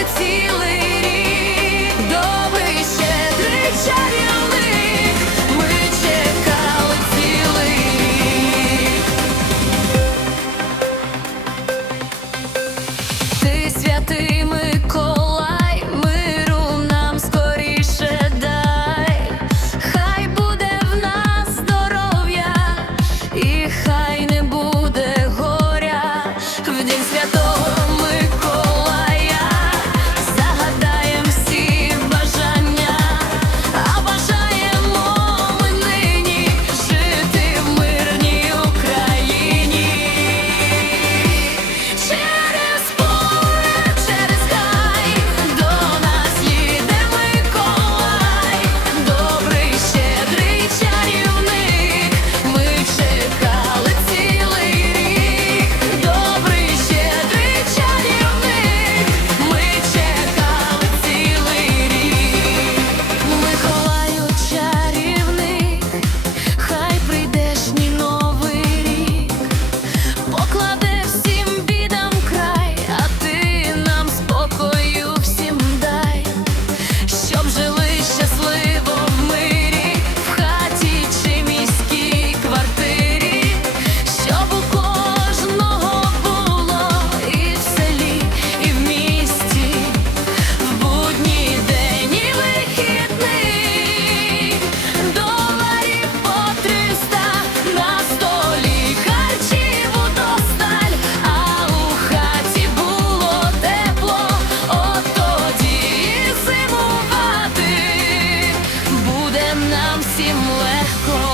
полетіли. всім легко.